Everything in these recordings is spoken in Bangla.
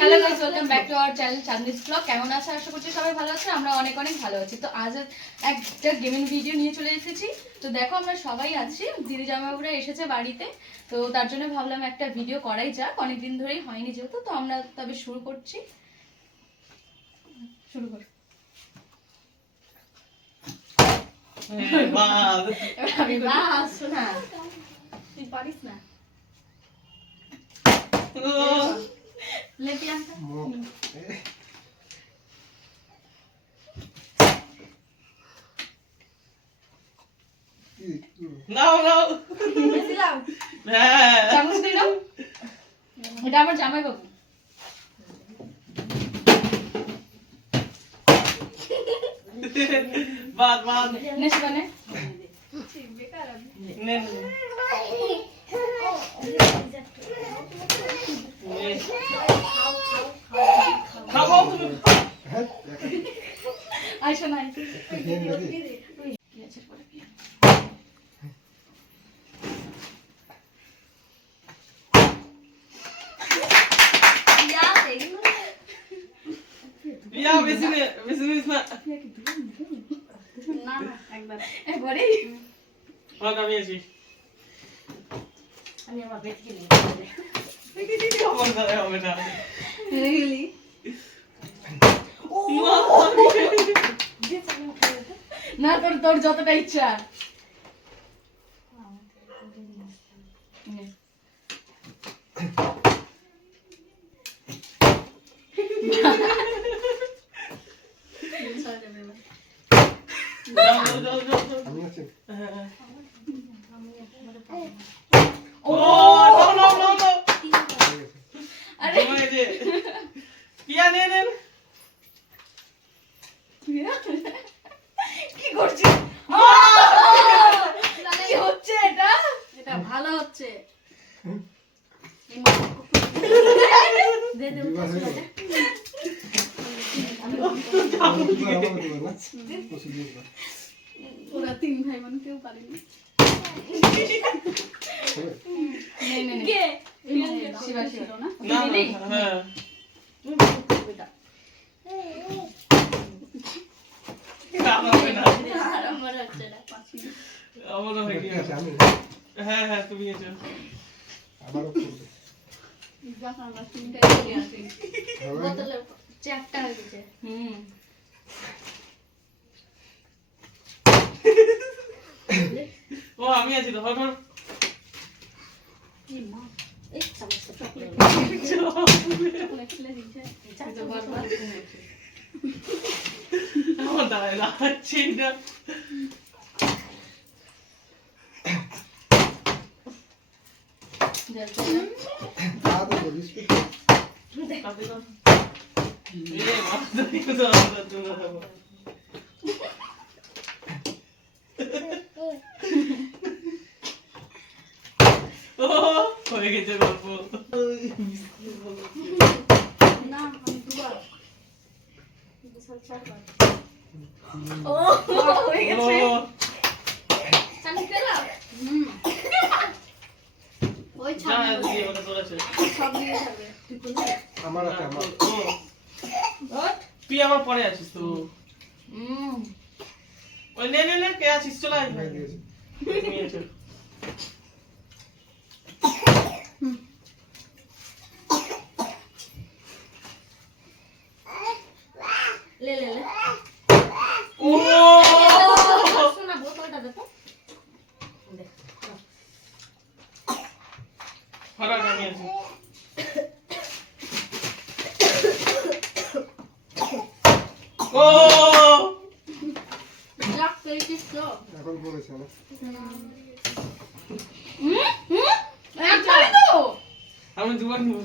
Hello guys welcome back to our channel Chandni's blog কেমন আছে? আশা করছি সবাই ভালো আছে আমরা অনেক অনেক ভালো আছি। তো আজ একটা গেমিং ভিডিও নিয়ে চলে এসেছি। তো দেখো আমরা সবাই আছি। দিদি জামাইবাবুরা এসেছে বাড়িতে। তো তার জন্য ভাবলাম একটা ভিডিও করাই যাক। অনেকদিন ধরেই হয়নি যেহেতু তো আমরা তবে শুরু করছি। শুরু কর। আমি বাস না তুই পারিস না। নাও নাও দিলাম হ্যাঁ চামচ দিলাম এটা আমার জামাই বাবু বাদ বাদ নে নে খাও তুমি আইসো নাই ইয়া বেশি নে বেশি নিস না। একবারে। হোক আমি আছি। আমি আমার বেটকে নিয়ে আমার না না তোর তোর যতটা ইচ্ছা। নে। যাও যাও যাও যাও আমি আছি হ্যাঁ। ও ও নাও নাও নাও নাও আরে তোমায় যে কিয়া নে নে কি করছিস কি হচ্ছে এটা এটা ভালো হচ্ছে দে দে দুবার হয়ে গেল। যাও দুবার আমাকে দিবা না? ওষুধ দিয়ে দিবা। ওরা তিন ভাই বোন কেউ পারেনি হবে? নে নে নে কে শিবা শিবা ছিল না না দিলি? হ্যাঁ আমার হবে না আর আমার হচ্ছে না পাঁচ মিনিট আমারও হয়ে আমি হ্যাঁ হ্যাঁ তুমি এসো। আবারও করব। হবে? বোতলে চারটা হয়ে গেছে। হুম। ও আমি আছি তো ধর ধর। কি মা? এই চামচটা চকলেট চকলেট ফেলে দিচ্ছে তো বারবার আমার দাঁড়ায় দাঁড়াচ্ছি না জল চল দাও তো, বিস্কুট। কাঁদে দাও। এ, মাথা দিয়ে তো আমাদের জন্য দেবো। ও, হয়ে গেছে গল্প না আমি দুবার বিশাল চারবার ও হয়ে গেছে ও, চানি পেলাম হুম ওই যা, ছাড় দিয়ে ওটা তোর আছে। সব নিয়ে আমার। ও, ওঠ তুই আমার পরে আছিস তো। হুম ওই নে নে নে কে আছিস? চলে আয় হয়ে গেছে। নিয়ে এসো। লে লে লে। ও! শোনা বোতলটা দেখো ফরাক আমি আছি। ও! যাক পেয়েছিস তো এখন পড়েছে না? হুম হুম? আমি দুবার নিব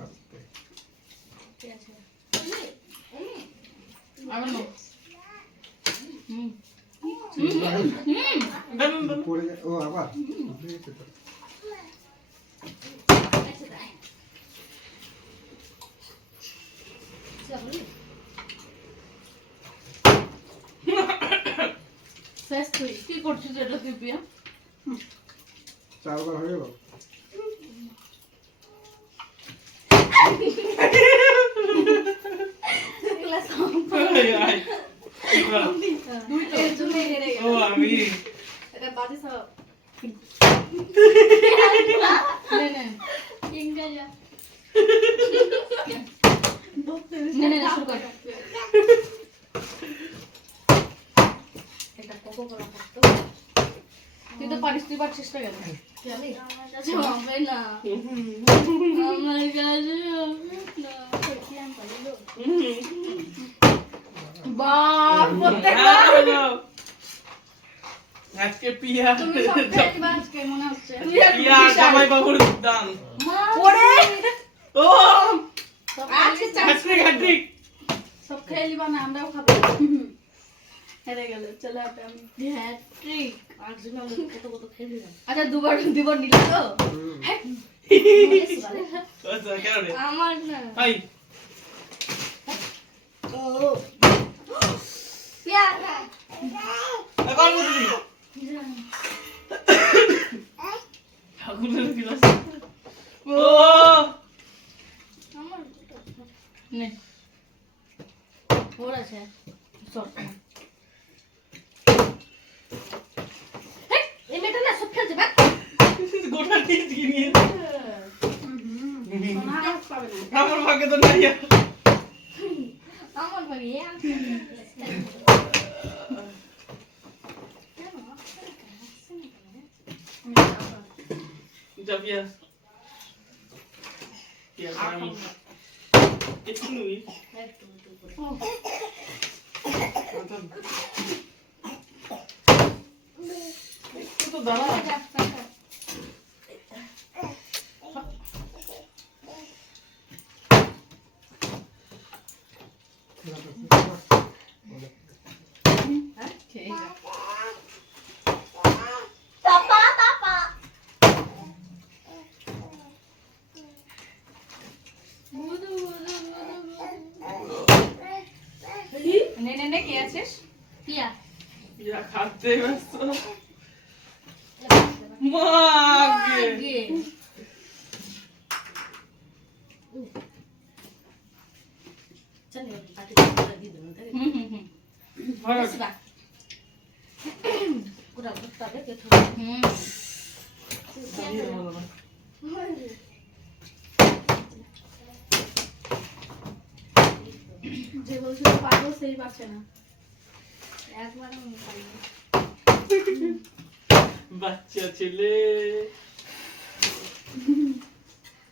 আস্তে। ঠিক আছে আবার নো হুম পড়ে যায়- ও, আবার? উঠে গেছে তো। শেষ তুই কি করছিস এটা তুই প্রিয়া চারবার হয়ে গেল এই, আয়। এবার, এর জন্যই হেরে ও গেল আমি এটা বাজে সব নে নে ইংরেজি নে নে নে, শুরু কর এটা কোকো কোলা করতো তুই তো পারিস তুই পার চেষ্টা কেন? জানি আমার কাছে হবে না। আমার কাছে হ্যাঁ, আজকে পিয়া। তুমি সব আজকে মনে হচ্ছে। পিয়া জামাই বাবুর দান ওরে! ও! আজকে খেয়ে- আজকে সব খেয়ে নিবা না আমরাও খাব। হেরে গেল চলো আমি হ্যাট্রিক কত আচ্ছা দুবার দুবার নিলি তো? আমার না হাই ও পিয়া এখন বুঝলি ঠাকুরের গিলাস ও আমার নে ওর আছে সর এই মেয়েটা না সব খেলছে বাট গোটা দিয়ে দিয়ে নিয়ে সোনা পাবে না আমার ভাগে তো নাই। আমার বাড়ি যা পিয়া পিয়া আমি। একটু নুই একটু তো দাঁড়া খেয়ে যা। নে নে নে কে আছিস পিয়া পিয়া খাতে ব্যস্ত মাগে আগে চলে পাটি দিয়ে দেবো তাই হুম হুম হুম ভালো বেশিবা পুরা ভুট্টা দেখে হুম যে বলছিল পারব সেই পারছে না। একবার বাচ্চা ছেলে।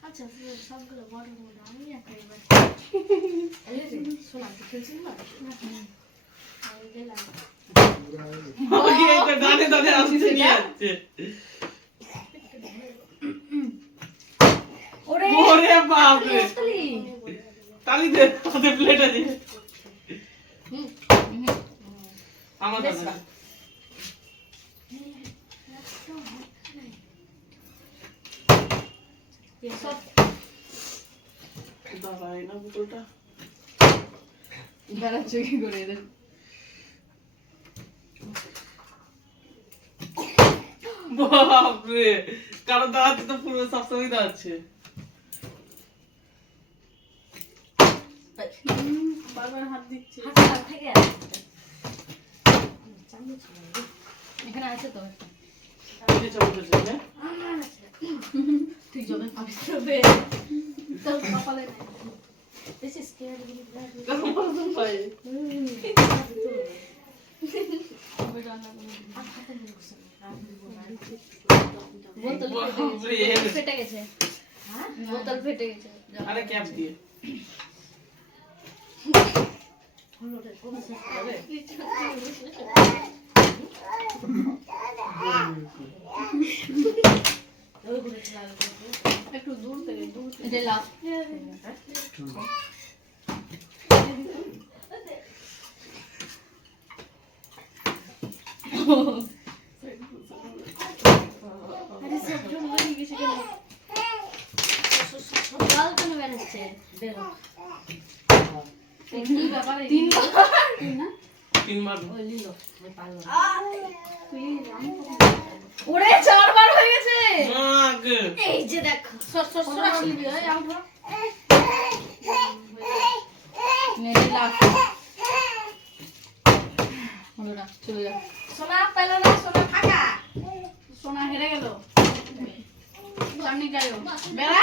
আচ্ছা সবগুলো বড় বড় আমি একাই পারছি শোনা খেলছিস না? আমি গেলাম। দানে দানে আসছে নিয়ে যাচ্ছে ওরে! ওরে বাপ রে খালি তালি দে হাতে প্লেট আছে। হুম। আমার কাছে ভালো। সব দাঁড়াই না বোতলটা বেড়াচ্ছ কি করে এদের বাপ কারণ দাঁড়াচ্ছে তো পুরো সবসময় দাঁড়াচ্ছে। বারবার হাত দিচ্ছে। হাত থেকে এখানে আছে তো? চামচ হ্যাঁ? আছে। তুই যবে পাবিস তবে তোর কপালে নাই ফেটে গেছে বোতল ফেটে গেছে একটু দূর থেকে দূর থেকে এটা লাভ আরে সব জন বেরিয়ে গেছে কেন সকাল কেন বেরোচ্ছে দেখো কি ব্যাপার তিন তিন ওরে চারবার হয়ে গেছে। এই যে দেখো। চলে যা সোনা পেল না সোনা ফাঁকা। সোনা হেরে গেল। বেড়া।